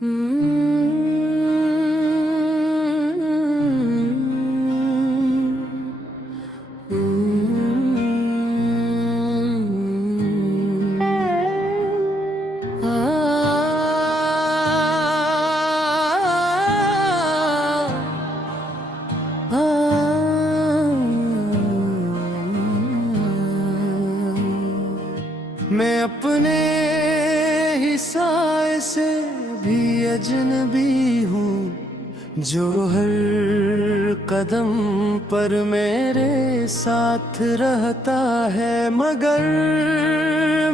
मैं अपने ही साए से भी अजनबी हूँ, जो हर कदम पर मेरे साथ रहता है, मगर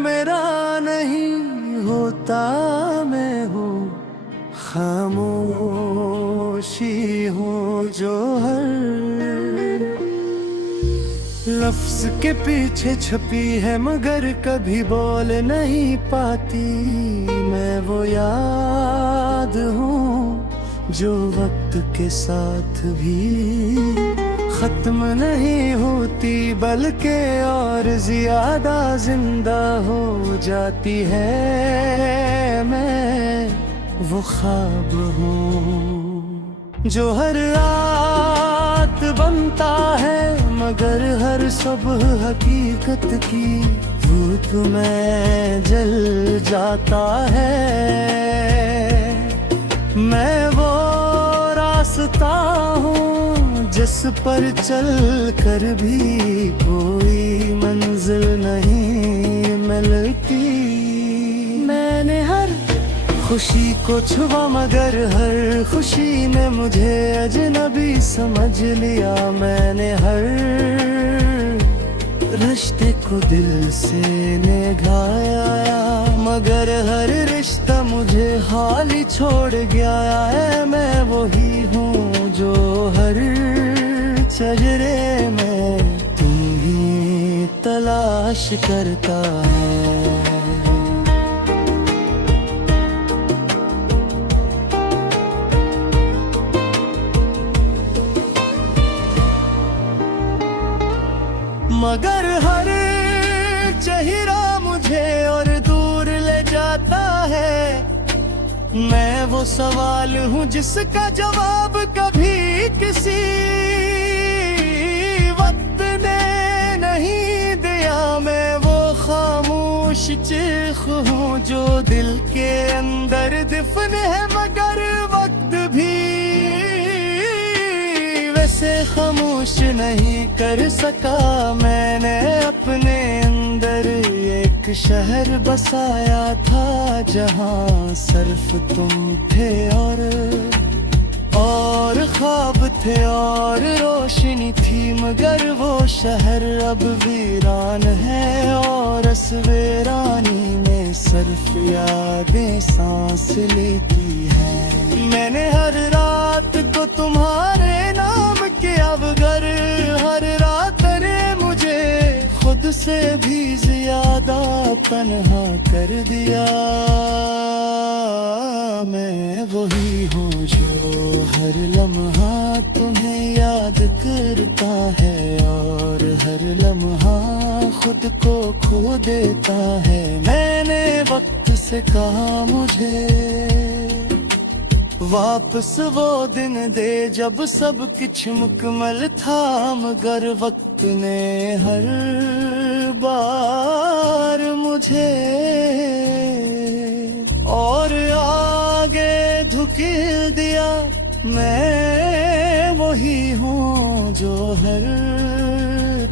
मेरा नहीं होता। मैं हूँ खामोशी हूँ जो हर लफ्ज के पीछे छुपी है, मगर कभी बोल नहीं पाती। मैं वो याद हूँ जो वक्त के साथ भी खत्म नहीं होती, बल्कि और ज्यादा जिंदा हो जाती है। मैं वो ख्वाब हूँ जो हर रात बनता है, मगर हर सुबह हकीकत की धूप में जल जाता है। मैं वो रास्ता हूँ जिस पर चल कर भी कोई मंजिल नहीं मिलती। मैंने हर खुशी को छुआ, मगर हर खुशी ने मुझे अजनबी समझ लिया। मैंने हर रिश्ते को दिल से निभाया, मगर हर रिश्ता मुझे हाल ही छोड़ गया है। मैं वही हूँ जो हर चेहरे में तुम्हें तलाश करता है। मगर हर चेहरा मुझे और दूर ले जाता है। मैं वो सवाल हूँ जिसका जवाब कभी किसी वक्त ने नहीं दिया। मैं वो खामोश चीख हूँ जो दिल के अंदर दफन है, मगर वक्त भी से खामोश नहीं कर सका। मैंने अपने अंदर एक शहर बसाया था, जहाँ सिर्फ तुम थे और ख्वाब थे और रोशनी थी, मगर वो शहर अब वीरान है और इस वीरानी में सिर्फ यादें सांस लेती है। मैंने हर रात को तुम्हारे नाम किया, मगर हर रात ने मुझे खुद से भी ज्यादा तन्हा कर दिया। मैं वही हूँ जो हर लम्हा तुम्हें याद करता है और हर लम्हा खुद को खो देता है। मैंने वक्त से कहा मुझे वापस वो दिन दे जब सब कुछ मुकम्मल था, मगर वक्त ने हर बार मुझे और आगे धुकेल दिया। मैं वही हूँ जो हर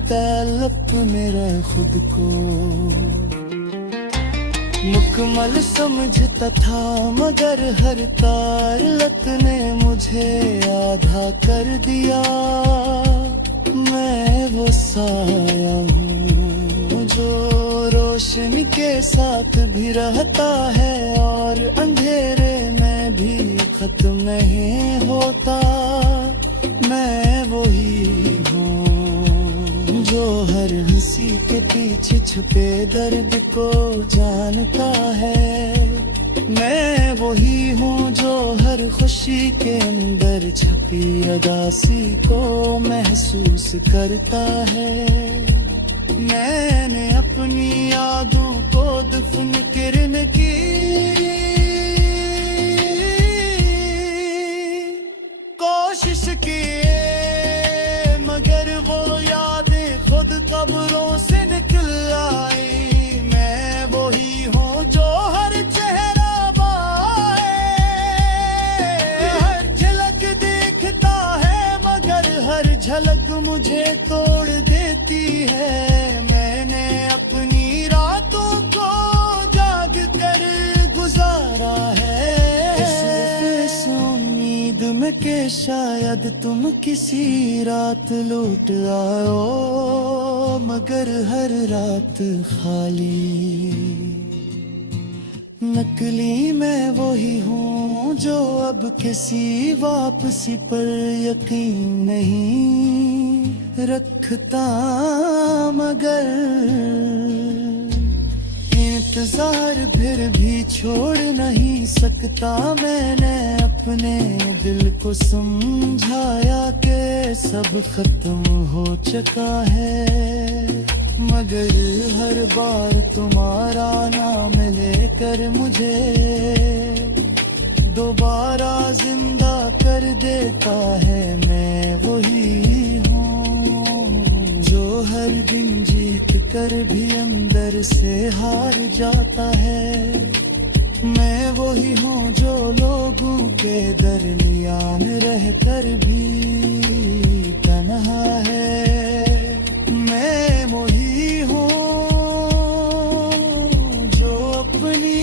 तलब मेरा खुद को मुकम्मल समझता था, मगर हर तालत ने मुझे आधा कर दिया। मैं वो साया हूँ जो रोशनी के साथ भी रहता है और अंधेरे में भी खत्म नहीं होता। मैं वही हूँ जो हर हंसी के पीछे छुपे दर्द को जानता है। मैं वही हूँ जो हर खुशी के अंदर छपी अदासी को महसूस करता है। मैंने अपनी यादों को दफन किरण की मुझे तोड़ देती है। मैंने अपनी रातों को जाग कर गुजारा है इस उम्मीद में कि शायद तुम किसी रात लौट आओ, मगर हर रात खाली। नकली मैं वही हूँ जो अब किसी वापसी पर यकीन नहीं रखता, मगर इंतजार फिर भी छोड़ नहीं सकता। मैंने अपने दिल को समझाया कि सब खत्म हो चुका है, मगर हर बार तुम्हारा नाम लेकर मुझे दोबारा जिंदा कर देता है। मैं वही हूँ जो हर दिन जीत कर भी अंदर से हार जाता है। मैं वही हूँ जो लोगों के दरमियान रहकर भी तन्हा है। मैं वही हूँ जो अपनी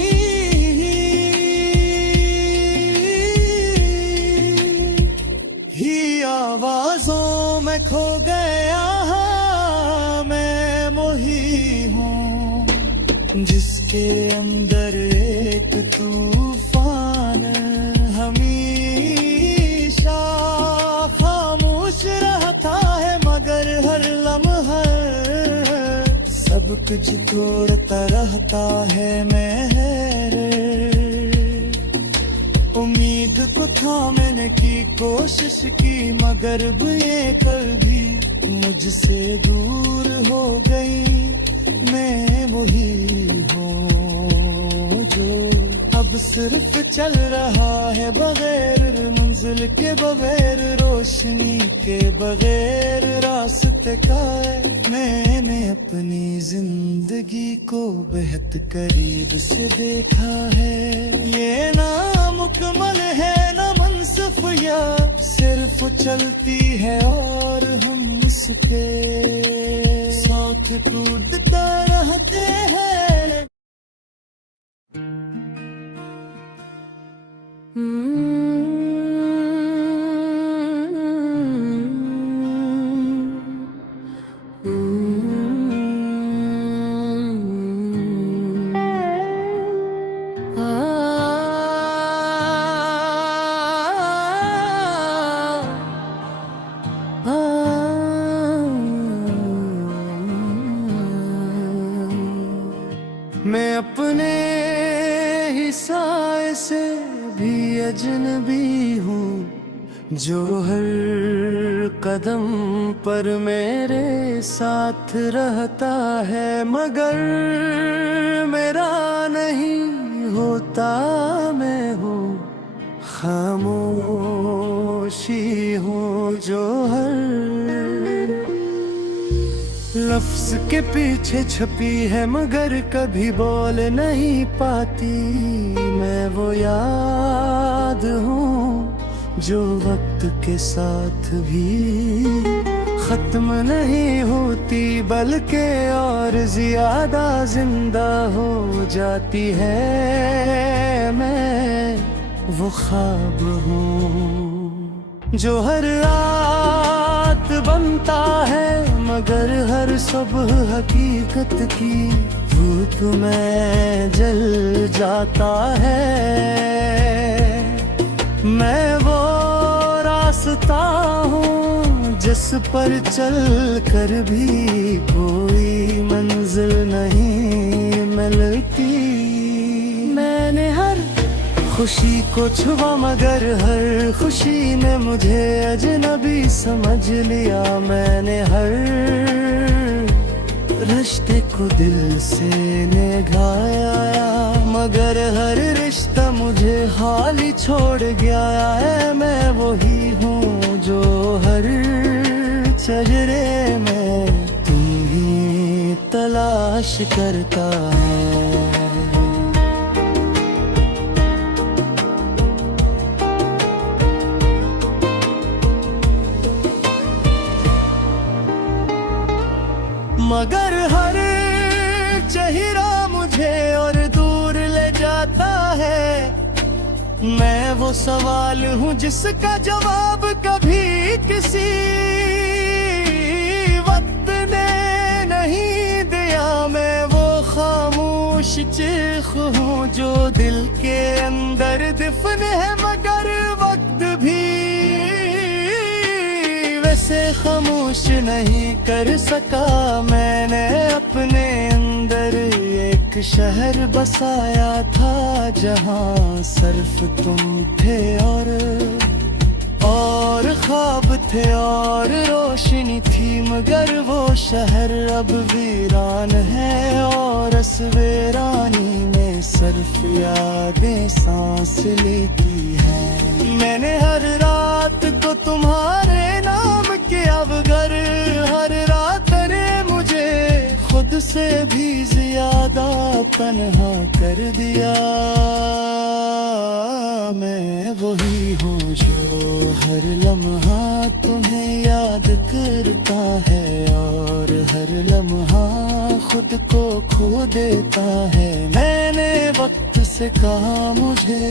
ही आवाजों में खो गया। मैं वही हूँ जिसके अंदर एक तूफान हमेशा खामोश रहता है, मगर हर लम्हा सब कुछ तोड़ता रहता है। मैं उम्मीद को थामने की कोशिश की, मगर ये कभी मुझसे दूर हो गई। मैं वही हूँ जो अब सिर्फ चल रहा है बगैर मंजिल के, बगैर रोशनी के, बगैर रास्ते का। मैंने अपनी जिंदगी को बेहद करीब से देखा है। ये ना मुकम्मल है ना मुनसिफ, या सिर्फ चलती है और हम उसके साथ टूटता रहते हैं। मैं अपने ही साए से भी अजनबी हूँ जो हर कदम पर मेरे साथ रहता है, मगर मेरा नहीं होता। मैं हूँ खामोशी हूँ जो हर लफ्ज के पीछे छपी है, मगर कभी बोल नहीं पाती। मैं वो याद हूँ जो वक्त के साथ भी खत्म नहीं होती, बल्कि और ज्यादा जिंदा हो जाती है। मैं वो ख्वाब हूँ जो हर रात बनता है, मगर हर सुबह हकीकत की धूप में जल जाता है। मैं वो रास्ता हूँ जिस पर चल कर भी कोई मंजिल नहीं मिलती। मैंने हर खुशी को छुआ, मगर हर खुशी ने मुझे अजनबी समझ लिया। मैंने हर रिश्ते को दिल से निभाया, मगर हर रिश्ता मुझे हाली छोड़ गया है। मैं वही हूँ जो हर चेहरे में तुम्हें तलाश करता है। मगर हर चेहरा मुझे और दूर ले जाता है। मैं वो सवाल हूँ जिसका जवाब कभी किसी वक्त ने नहीं दिया। मैं वो खामोश चीख हूँ जो दिल के अंदर दफन है, मगर वक्त भी वैसे खामोश नहीं कर सका। मैंने अपने अंदर एक शहर बसाया था जहाँ सिर्फ तुम थे और ख्वाब थे और रोशनी थी, मगर वो शहर अब वीरान है और इस वीरानी में सिर्फ यादें सांस लेती हैं। मैंने हर रात को तुम्हारे नाम किया मगर हर रात ने मुझे खुद से भी ज्यादा तन्हा कर दिया। मैं वही हूँ जो हर लम्हा तुम्हें याद करता है और हर लम्हा खुद को खो देता है। मैंने वक्त से कहा मुझे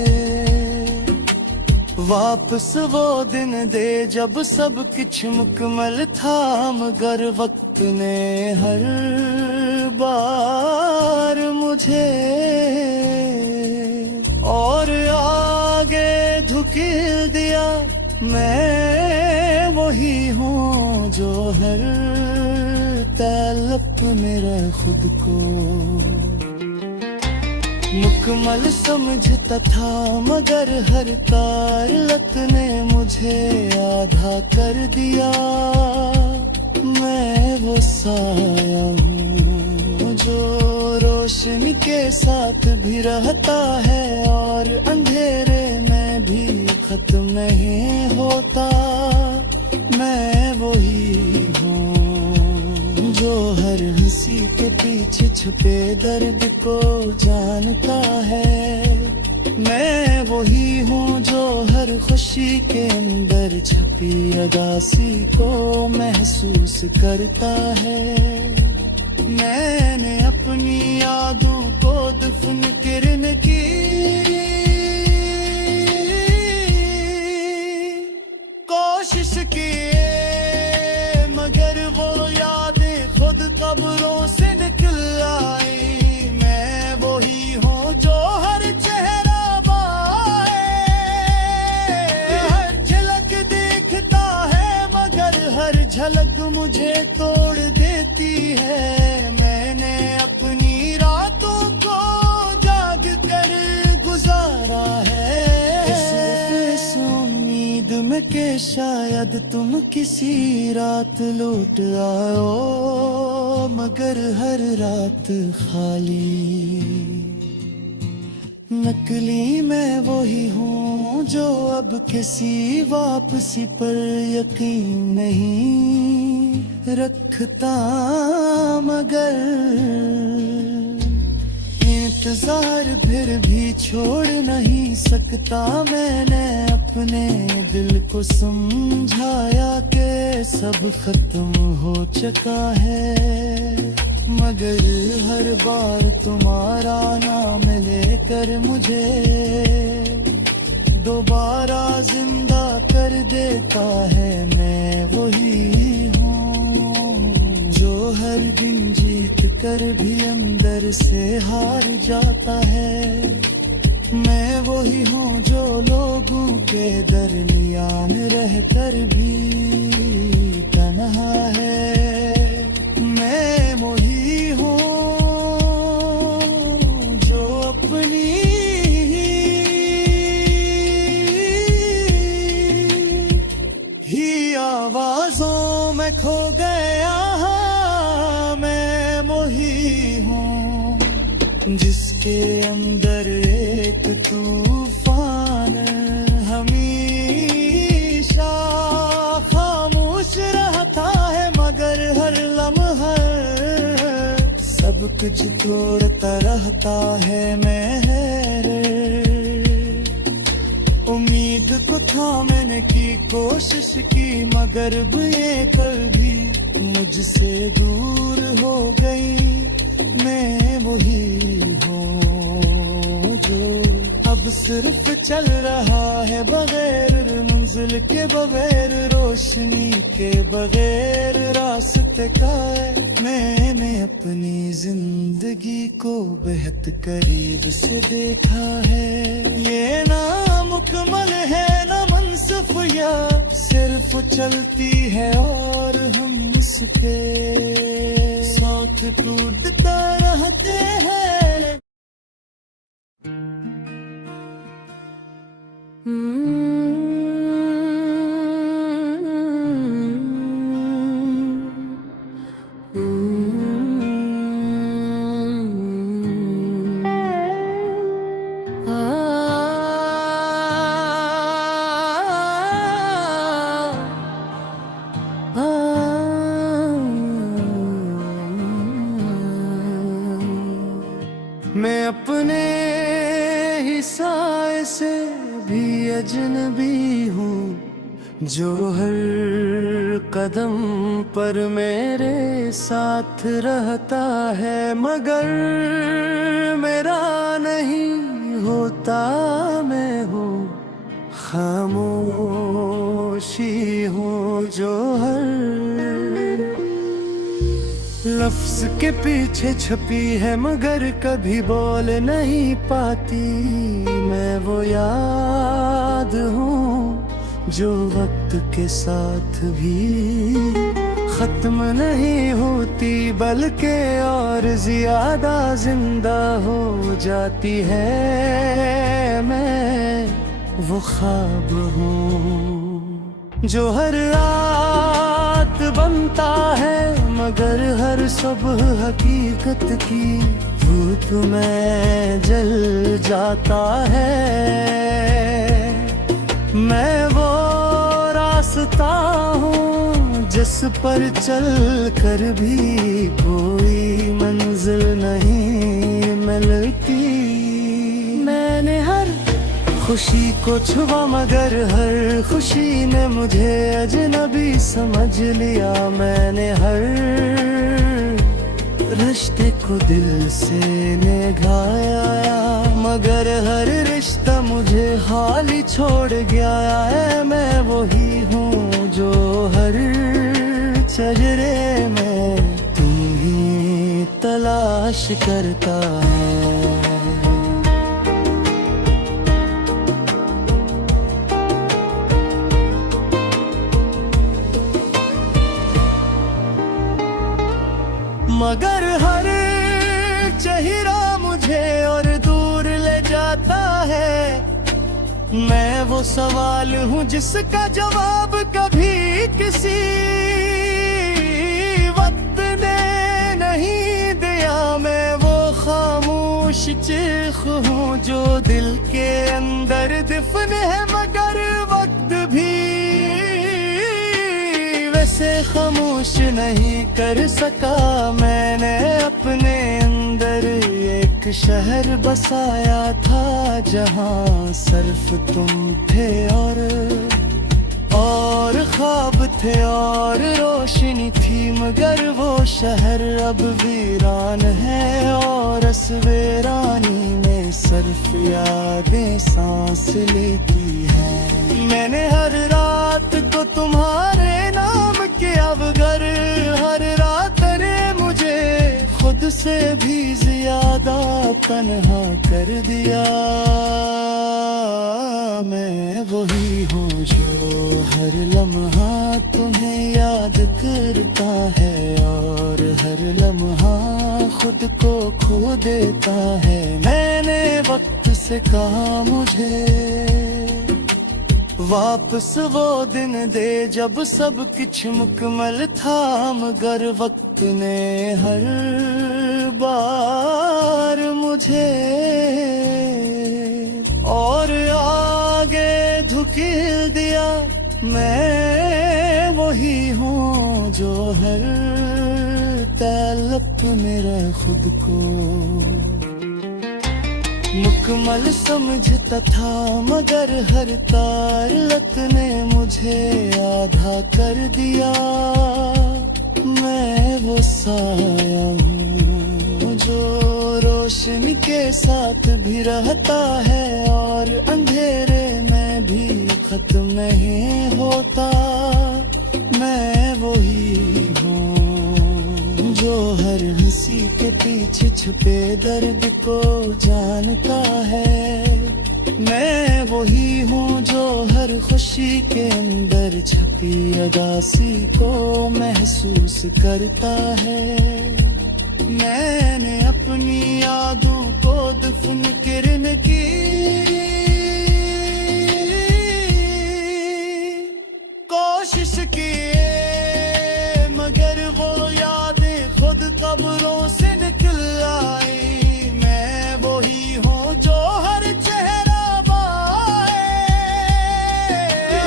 वापस वो दिन दे जब सब कुछ मुकम्मल था, मगर वक्त ने हर बार मुझे और आगे धुकेल दिया। मैं वही हूँ जो हर तलप मेरा खुद को मुकम्मल समझता था, मगर हर तारत ने मुझे आधा कर दिया। मैं वो साया हूँ जो रोशनी के साथ भी रहता है और अंधेरे में भी खत्म नहीं होता। मैं वही हूँ जो हर हंसी के पीछे छुपे दर्द को जानता है। मैं वही हूँ जो हर खुशी के अंदर छुपी उदासी को महसूस करता है। मैंने अपनी यादों को दफन किरण की कोशिश की, मगर वो यादें खुद कब्रों से निकल आई। मैं वही हूँ जो हर चेहरा बाए हर झलक देखता है, मगर हर झलक मुझे तोड़ देती है। मैंने अपनी रातों को जाग कर गुजारा है इस उम्मीद में कि शायद तुम किसी रात लौट आओ, मगर हर रात खाली। नकली मैं वही हूँ जो अब किसी वापसी पर यकीन नहीं रखता, मगर इंतजार फिर भी छोड़ नहीं सकता। मैंने अपने दिल को समझाया कि सब खत्म हो चुका है, मगर हर बार तुम्हारा नाम लेकर मुझे दोबारा जिंदा कर देता है। मैं वही हूँ जो हर दिन जीत कर भी अंदर से हार जाता है। मैं वही हूँ जो लोगों के दरमियान रहकर भी तन्हा है। मैं वही हूँ जो अपनी ही आवाजों में खो गया। मैं वही हूँ जिसके अंदर एक तूफान हमेशा खामोश रहता है, मगर हर लम्हा सब कुछ तोड़ता रहता है। मेरे उम्मीद को थामने की कोशिश की, मगर ये कल भी मुझसे दूर हो गई, मैं वही हूँ जो अब सिर्फ चल रहा है बगैर मंजिल के, बगैर रोशनी के, बगैर रास्ते का। मैंने अपनी जिंदगी को बेहद करीब से देखा है। ये नामुकम्मल है ना मंसिफ, या सिर्फ चलती है और हम उस पे साथ टूटता रहते हैं। मैं अपने ही साए से भी अजनबी हूँ, जो हर कदम पर मेरे साथ रहता है, मगर मेरा नहीं होता। मैं हूँ खामोशी हूँ जो हर लफ्ज के पीछे छुपी है, मगर कभी बोल नहीं पाती। मैं वो याद हूँ जो वक्त के साथ भी खत्म नहीं होती, बल्कि और ज्यादा जिंदा हो जाती है। मैं वो ख्वाब हूँ जो हर रात बनता है, मगर हर सुबह हकीकत की धूप में जल जाता है। मैं वो रास्ता हूँ जिस पर चल कर भी कोई मंजिल नहीं मिलती। मैंने हर खुशी को छुआ, मगर हर खुशी ने मुझे अजनबी समझ लिया। मैंने हर रिश्ते को दिल से निभाया, मगर हर रिश्ता मुझे हाली छोड़ गया है। मैं वही हूँ जो हर चेहरे में तुम्हें तलाश करता है। मगर हर चेहरा मुझे और दूर ले जाता है। मैं वो सवाल हूँ जिसका जवाब कभी किसी वक्त ने नहीं दिया। मैं वो खामोश चीख हूँ जो दिल के अंदर दफन है, मगर वक्त भी वैसे खामोश नहीं कर सका। मैंने अपने अंदर एक शहर बसाया था, जहाँ सिर्फ तुम थे और ख्वाब थे और रोशनी थी, मगर वो शहर अब वीरान है और इस वीरानी में सिर्फ यादें सांस लेती हैं। मैंने हर रात को तुम्हारे नाम किया, मगर हर रात ने मुझे खुद से भी ज्यादा तन्हा कर दिया। मैं वही हूँ जो हर लम्हा तुम्हें याद करता है और हर लम्हा खुद को खो देता है। मैंने वक्त से कहा मुझे वापस वो दिन दे जब सब कुछ मुकम्मल था, मगर वक्त ने हर बार मुझे और आगे धुकेल दिया। मैं वही हूँ जो हर तलब मेरा खुद को मुकम्मल समझता था, मगर हर तारलत ने मुझे आधा कर दिया। मैं वो साया हूँ जो रोशनी के साथ भी रहता है और अंधेरे में भी खत्म नहीं होता। मैं वही हूँ जो हर हंसी के पीछे छुपे दर्द को जानता है। मैं वही हूँ जो हर खुशी के अंदर छपी उदासी को महसूस करता है। मैंने अपनी यादों को दफन करने की कोशिश की, मगर वो यादें खुद कब्रों से निकल आई। मैं वही हूँ जो हर चेहरा बाए,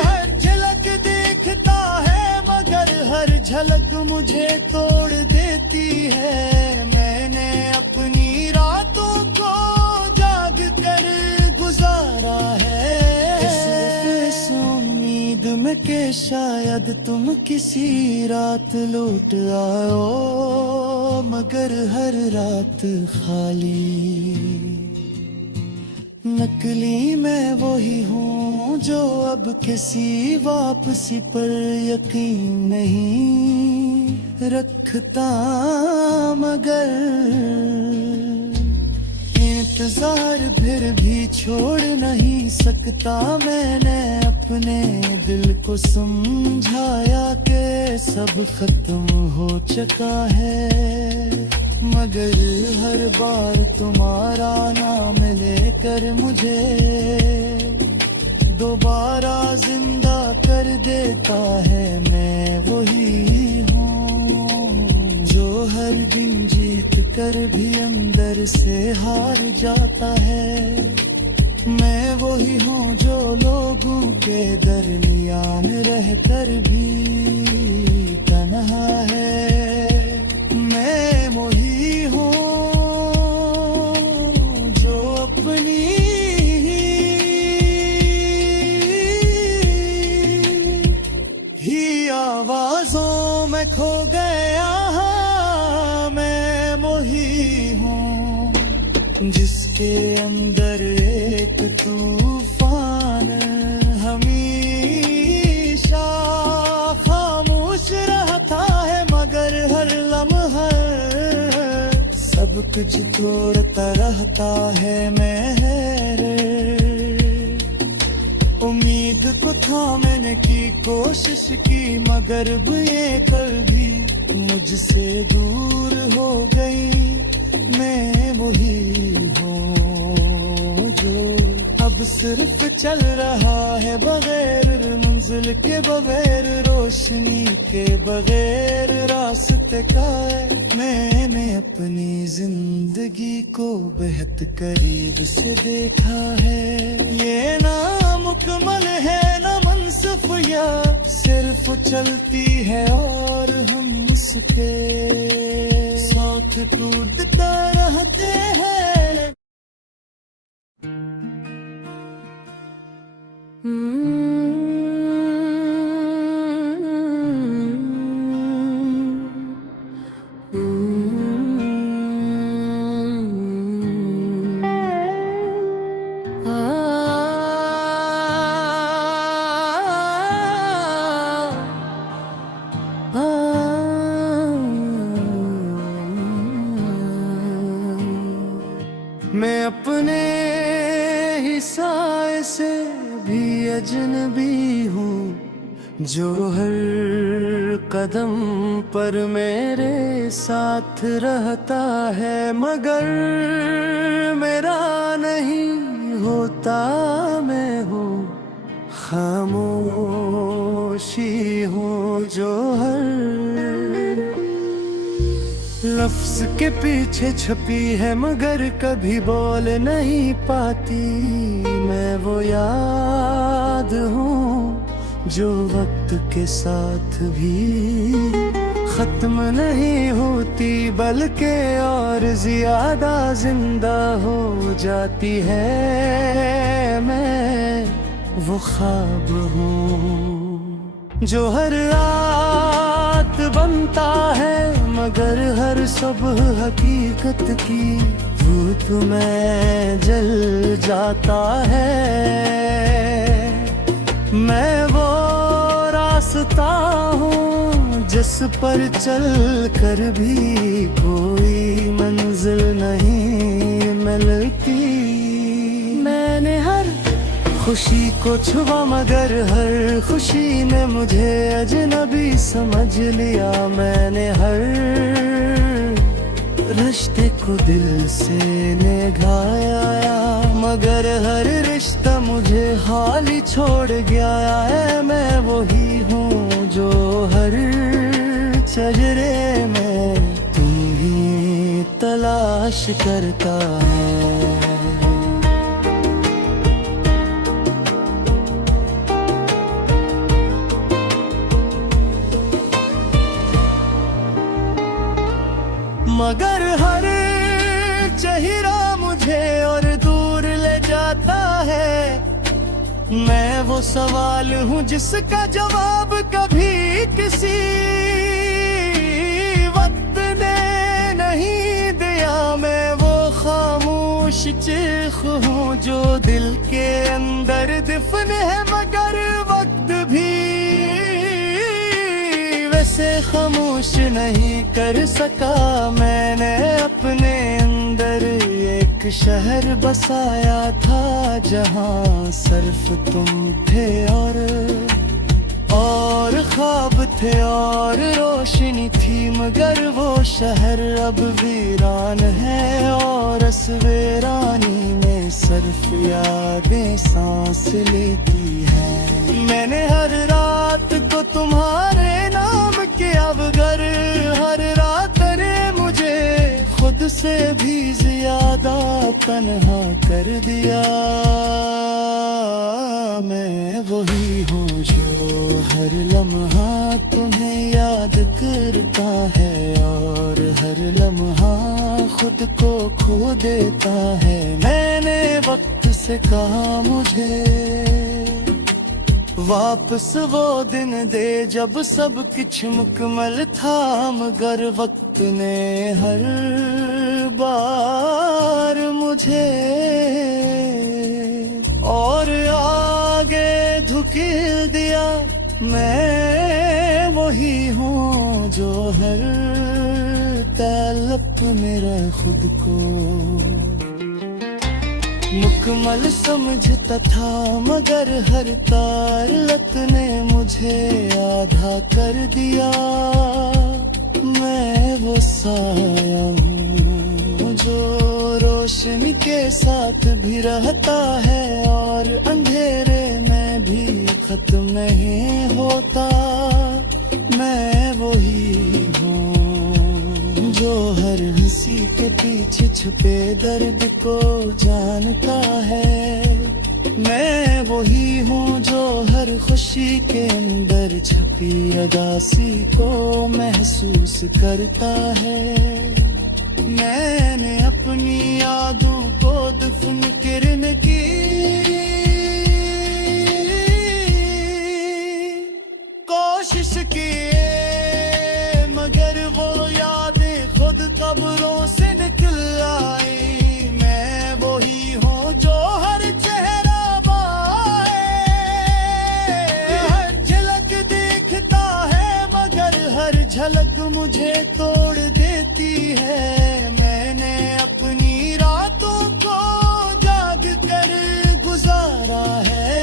हर झलक देखता है मगर हर झलक मुझे तोड़ देती है। मैंने अपनी रातों को जाग कर गुजारा है इस उम्मीद में कि शायद तुम किसी रात लौट आओ, मगर हर रात खाली। नकली मैं वही हूँ जो अब किसी वापसी पर यकीन नहीं रखता, मगर इंतजार फिर भी छोड़ नहीं सकता। मैंने अपने दिल को समझाया कि सब खत्म हो चुका है, मगर हर बार तुम्हारा नाम लेकर मुझे दोबारा जिंदा कर देता है। मैं वही हूँ जो हर दिन जीत कर भी अंदर से हार जाता है। मैं वही हूँ जो लोगों के दरमियान रहकर भी तन्हा है। मैं वही हूँ जो अपनी ही आवाजों में खो गया। मैं वही हूँ जिसके अंदर एक तूफान हमेशा खामोश रहता है, मगर हर लम्हा सब कुछ तोड़ता रहता है। मेरे उम्मीद को थामने की कोशिश की, मगर ये कभी मुझसे दूर हो गई। मैं वही हूँ जो अब सिर्फ चल रहा है बगैर मंजिल के, बगैर रोशनी के, बगैर रास्ते का। मैंने अपनी जिंदगी को बेहद करीब से देखा है। ये ना मुकम्मल है ना मंसूफ, या सिर्फ चलती है और हम उसके साथ टूटता रहते हैं। मैं अपने ही साए से भी अजनबी हूँ जो हर कदम पर मेरे साथ रहता है, मगर मेरा नहीं होता। मैं हूँ खामोशी हूँ जो हर लफ्ज के पीछे छुपी है, मगर कभी बोल नहीं पाती। मैं वो याद हूँ जो वक्त के साथ भी खत्म नहीं होती, बल्कि और ज्यादा जिंदा हो जाती है। मैं वो ख्वाब हूँ जो हर रात रात बनता है मगर हर सुबह हकीकत की धूप में जल जाता है। मैं वो रास्ता हूँ जिस पर चल कर भी कोई मंजिल नहीं मिलती। मैंने हर खुशी को छुआ मगर हर खुशी ने मुझे अजनबी समझ लिया। मैंने हर रिश्ते को दिल से निभाया मगर हर रिश्ता मुझे हाल ही छोड़ गया है। मैं वही हूँ जो हर चेहरे में तुम ही तलाश करता है। मगर हर चेहरा मुझे और दूर ले जाता है। मैं वो सवाल हूँ जिसका जवाब कभी किसी वक्त ने नहीं दिया। मैं वो खामोश चीख हूँ जो दिल के अंदर दफन है मगर वक्त भी से खामोश नहीं कर सका। मैंने अपने अंदर एक शहर बसाया था जहां सिर्फ तुम थे और ख्वाब थे और रोशनी थी मगर वो शहर अब वीरान है और इस वीरानी में सिर्फ यादें सांस लेती है। मैंने हर रात को तुम्हारे नाम किया मगर हर रात ने मुझे खुद से भी ज्यादा तन्हा कर दिया। मैं वही हूँ जो हर लम्हा तुम्हें याद करता है और हर लम्हा खुद को खो देता है। मैंने वक्त से कहा मुझे वापस वो दिन दे जब सब कुछ मुकम्मल था मगर वक्त ने हर बार मुझे और आगे धुकेल दिया। मैं वही हूँ जो हर तलब मेरा खुद को मुकम्मल समझता था मगर हर तालत ने मुझे आधा कर दिया। मैं वो साया हूँ जो रोशनी के साथ भी रहता है और अंधेरे में भी खत्म नहीं होता। मैं वही हूँ जो हर हंसी के पीछे छुपे दर्द को जानता है। मैं वही हूँ जो हर खुशी के अंदर छुपी उदासी को महसूस करता है। मैंने अपनी यादों को दफन किरण की कोशिश की मगर वो यादें खुद कब्रों से निकल आई। मैं वही हूँ जो हर चेहरा बाए हर झलक देखता है मगर हर झलक मुझे तोड़ देती है। मैंने अपनी रातों को जाग कर गुजारा है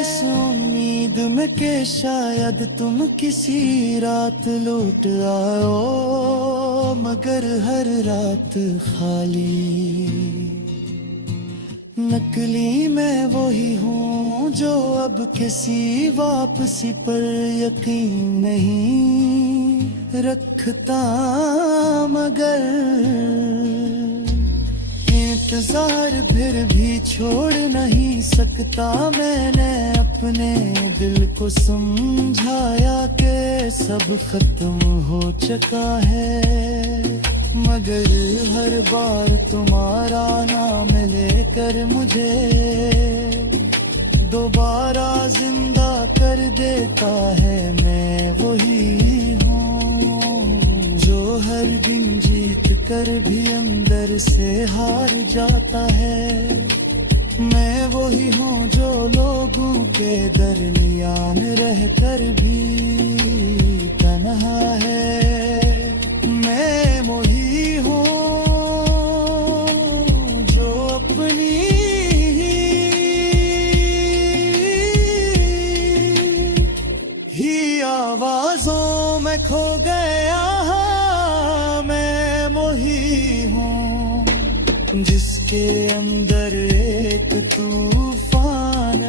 इस उम्मीद में कि शायद तुम किसी रात लौट आओ मगर हर रात खाली। नकली मैं वही हूँ जो अब किसी वापसी पर यकीन नहीं रखता मगर इंतजार फिर भी छोड़ नहीं सकता। मैंने अपने दिल को समझाया कि सब खत्म हो चुका है मगर हर बार तुम्हारा नाम लेकर मुझे दोबारा जिंदा कर देता है। मैं वही कर भी अंदर से हार जाता है। मैं वही हूँ जो लोगों के दरमियान रहकर भी तन्हा है। मैं वही हूँ जो अपनी ही आवाजों में खो गया। मैं वही हूँ जिसके अंदर एक तूफान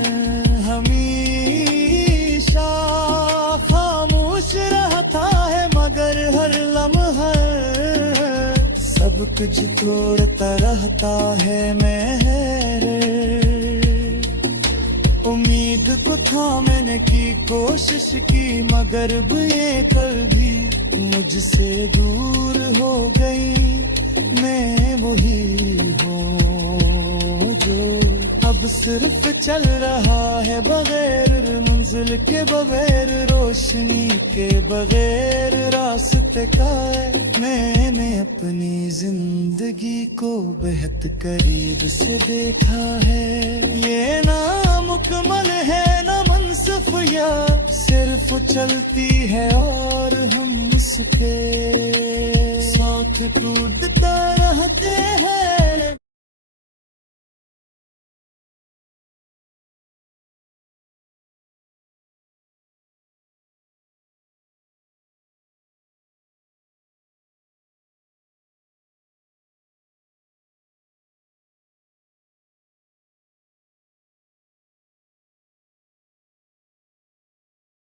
हमेशा खामोश रहता है, मगर हर लम्हा सब कुछ तोड़ता रहता है। मेरे उम्मीद को थामने की कोशिश की, मगर ये कभी मुझसे दूर हो गई। मैं वही हूँ जो अब सिर्फ चल रहा है बगैर मंजिल के, बगैर रोशनी के, बगैर रास्ते का। मैंने अपनी जिंदगी को बेहद करीब से देखा है। ये ना मुकम्मल है ना मुनसिफ, या सिर्फ चलती है और हम उसके साथ टूटता रहते हैं।